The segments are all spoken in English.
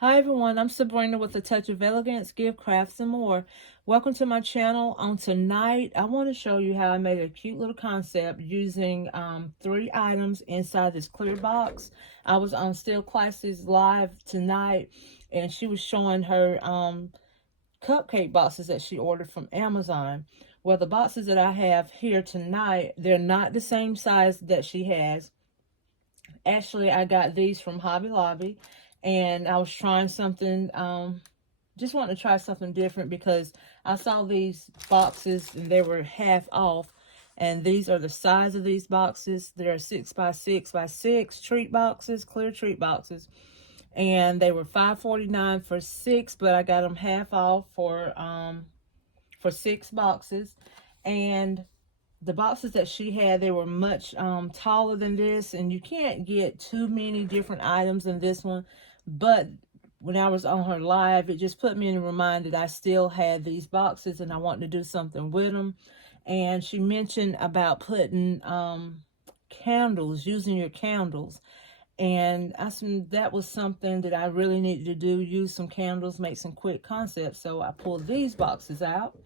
Hi everyone, I'm Sabrina with a touch of elegance, gift, crafts, and more. Welcome to my channel. On tonight, I want to show you how I made a cute little concept using 3 items inside this clear box. I was on Still Classics live tonight, and she was showing her cupcake boxes that she ordered from Amazon. Well, the boxes that I have here tonight, they're not the same size that she has. Actually, I got these from Hobby Lobby, and I was trying something, just wanted to try something different because I saw these boxes and they were half off. And these are the size of these boxes. They're 6x6x6 treat boxes, clear treat boxes. And they were $5.49 for 6, but I got them half off for 6 boxes. And the boxes that she had, they were much taller than this, and you can't get too many different items in this one. But when I was on her live, it just put me in a reminder that I still had these boxes and I wanted to do something with them. And she mentioned about putting candles, using your candles. And I said that was something that I really needed to do, use some candles, make some quick concepts. So I pulled these boxes out.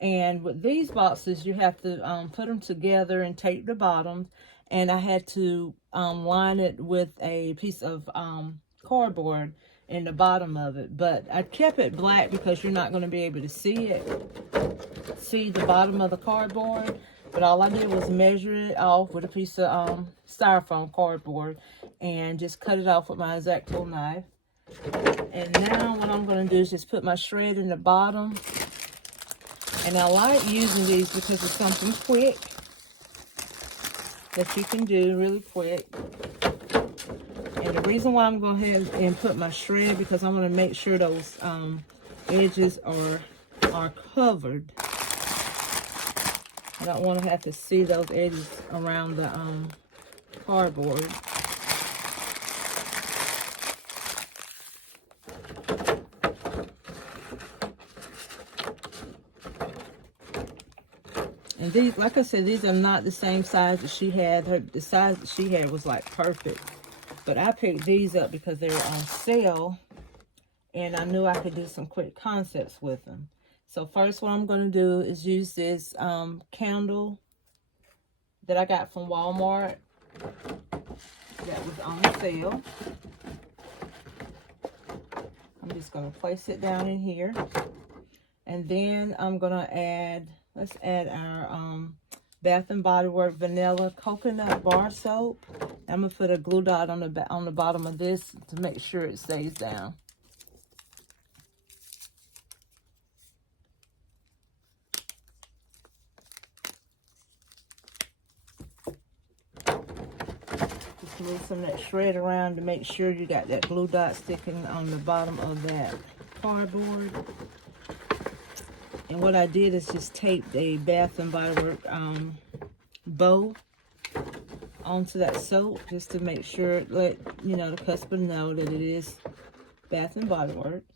And with these boxes, you have to put them together and tape the bottoms. And I had to line it with a piece of cardboard in the bottom of it. But I kept it black because you're not going to be able to see the bottom of the cardboard. But all I did was measure it off with a piece of styrofoam cardboard and just cut it off with my X-Acto knife. And now what I'm going to do is just put my shred in the bottom. And I like using these because it's something quick that you can do really quick. And the reason why I'm going to go ahead and put my shred, because I'm going to make sure those edges are covered. I don't want to have to see those edges around the cardboard. And these, like I said, these are not the same size that she had. The size that she had was like perfect. But I picked these up because they were on sale. And I knew I could do some quick concepts with them. So first what I'm going to do is use this candle that I got from Walmart. That was on sale. I'm just going to place it down in here. And then I'm going to add... Let's add our Bath & Body Works Vanilla Coconut Bar Soap. I'm going to put a glue dot on the bottom of this to make sure it stays down. Just move some of that shred around to make sure you got that glue dot sticking on the bottom of that cardboard. And what I did is just taped a Bath & Body Works bow onto that soap just to make sure, let the customer know that it is Bath & Body Works.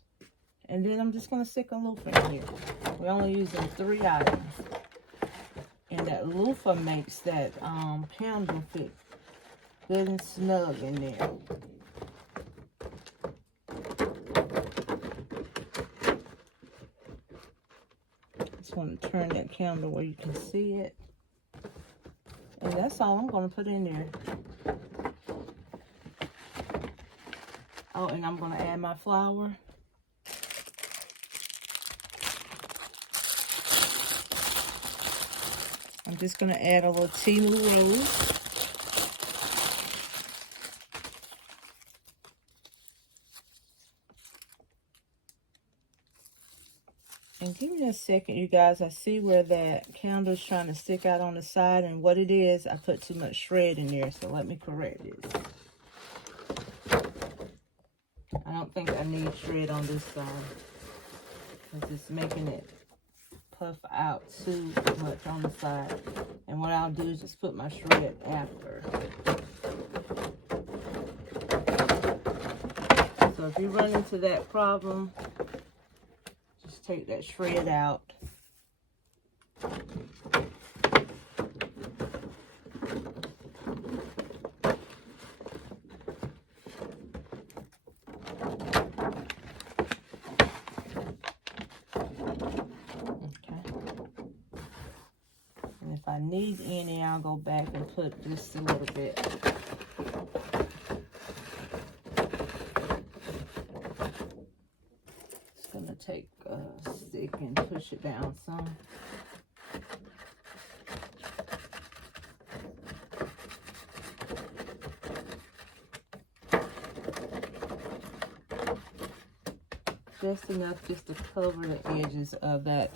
And then I'm just going to stick a loofah in here. We're only using 3 items. And that loofah makes that candle fit good and snug in there. Just want to turn that candle where you can see it. And that's all I'm going to put in there. Oh, and I'm going to add my flour. I'm just going to add a little Timu Rose. And give me a second, you guys. I see where that candle is trying to stick out on the side. And what it is, I put too much shred in there. So let me correct this. I don't think I need shred on this side. Because it's making it puff out too much on the side. And what I'll do is just put my shred after. So if you run into that problem, just take that shred out. need any, I'll go back and put just a little bit. Just gonna take a stick and push it down some. Just enough just to cover the edges of that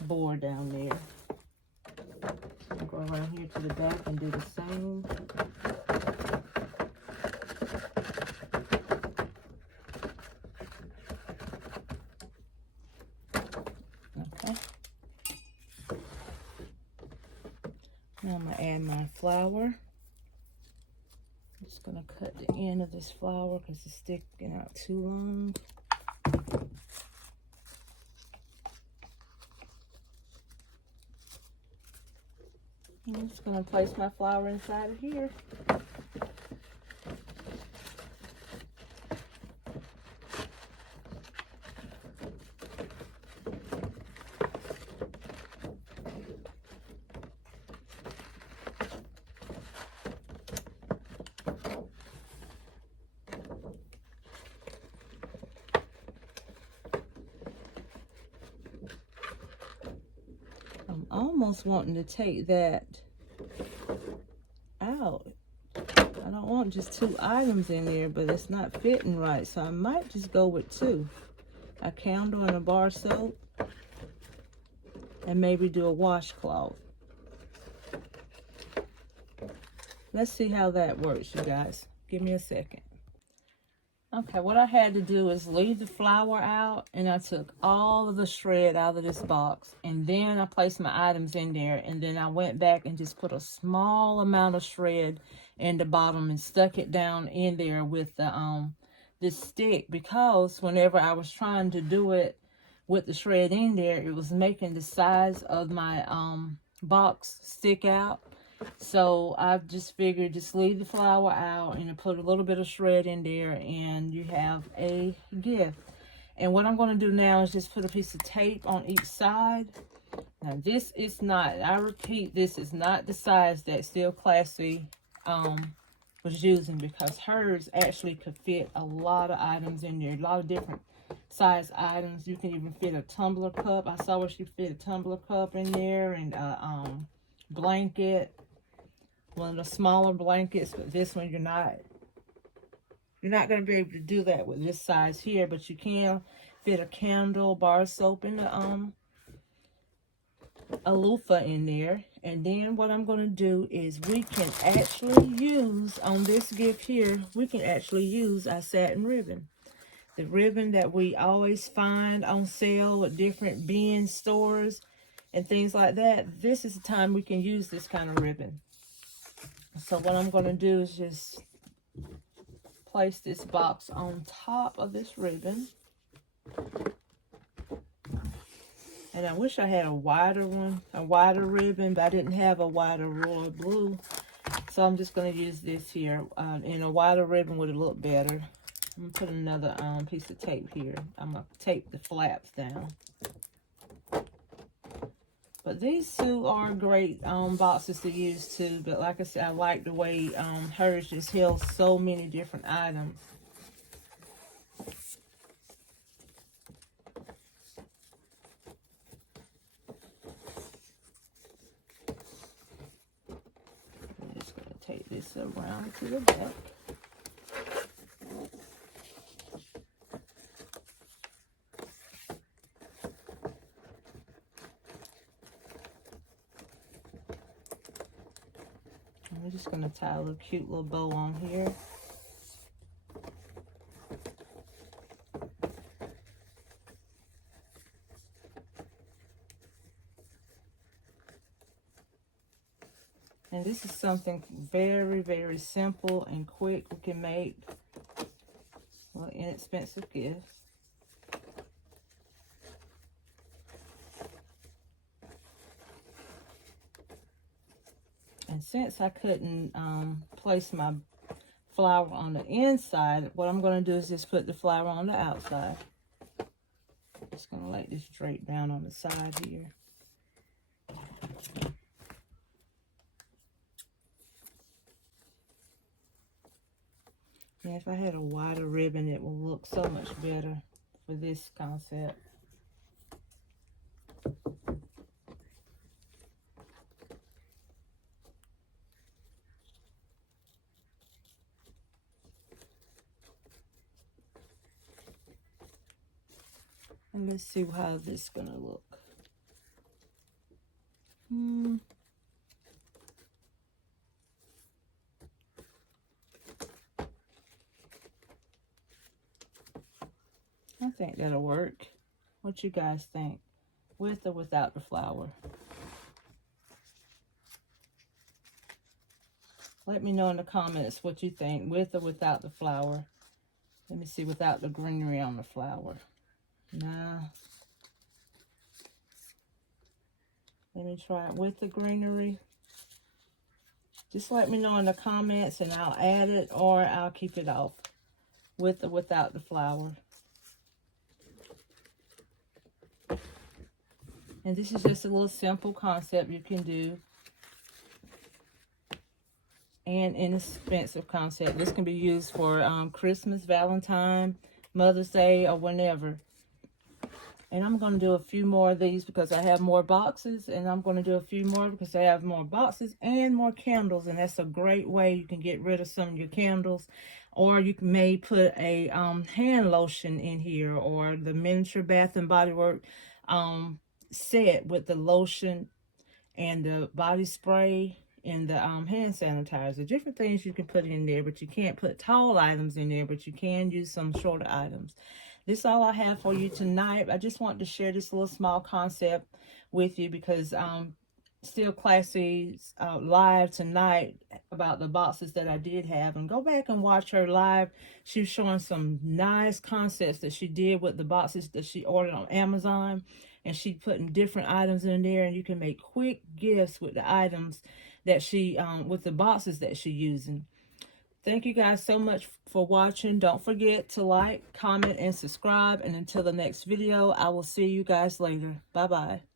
board down there. I'll go around here to the back and do the same. Okay. Now I'm going to add my flower. I'm just going to cut the end of this flower because it's sticking out too long. I'm just going to place my flower inside of here. I'm almost wanting to take that out. I don't want just 2 items in there, but it's not fitting right, so I might just go with 2. A candle and a bar soap, and maybe do a washcloth. Let's see how that works, you guys. Give me a second. Okay, what I had to do is leave the flower out, and I took all of the shred out of this box, and then I placed my items in there, and then I went back and just put a small amount of shred in the bottom and stuck it down in there with the this stick, because whenever I was trying to do it with the shred in there, it was making the size of my box stick out. So I just figured just leave the flower out and put a little bit of shred in there, and you have a gift. And what I'm going to do now is just put a piece of tape on each side. Now this is not, I repeat, this is not the size that Still Classy was using, because hers actually could fit a lot of items in there, a lot of different size items. You can even fit a tumbler cup. I saw where she fit a tumbler cup in there, and a blanket, one of the smaller blankets. But this one, you're not going to be able to do that with this size here, but you can fit a candle, bar soap, and a loofah in there. And then what I'm going to do is we can actually use, on this gift here, we can actually use our satin ribbon. The ribbon that we always find on sale at different bin stores and things like that. This is the time we can use this kind of ribbon. So what I'm going to do is just place this box on top of this ribbon. And I wish I had a wider one, a wider ribbon, but I didn't have a wider royal blue. So I'm just going to use this here. And a wider ribbon would look better. I'm going to put another piece of tape here. I'm going to tape the flaps down. But these 2 are great boxes to use too. But like I said, I like the way hers just held so many different items. I'm just going to take this around to the back. We're just going to tie a little cute little bow on here. And this is something very, very simple and quick. We can make a little inexpensive gifts. And since I couldn't place my flower on the inside, what I'm going to do is just put the flower on the outside. Just going to let this drape down on the side here. Yeah, if I had a wider ribbon, it will look so much better for this concept. And let's see how this is gonna look. I think that'll work. What you guys think? With or without the flower? Let me know in the comments what you think, with or without the flower. Let me see, without the greenery on the flower. Nah. Let me try it with the greenery. Just let me know in the comments and I'll add it or I'll keep it off. With or without the flower. And this is just a little simple concept you can do. And inexpensive concept. This can be used for Christmas, Valentine, Mother's Day, or whenever. And I'm going to do a few more of these because I have more boxes. And I'm going to do a few more because I have more boxes and more candles. And that's a great way you can get rid of some of your candles. Or you may put a hand lotion in here. Or the miniature Bath and Body Works set with the lotion and the body spray and the hand sanitizer. Different things you can put in there, but you can't put tall items in there, but you can use some shorter items. This is all I have for you tonight. I just want to share this little small concept with you because Still Classy live tonight about the boxes that I did have. And go back and watch her live. She was showing some nice concepts that she did with the boxes that she ordered on Amazon. And she putting different items in there. And you can make quick gifts with the items that she, with the boxes that she's using. Thank you guys so much for watching. Don't forget to like, comment, and subscribe. And until the next video, I will see you guys later. Bye-bye.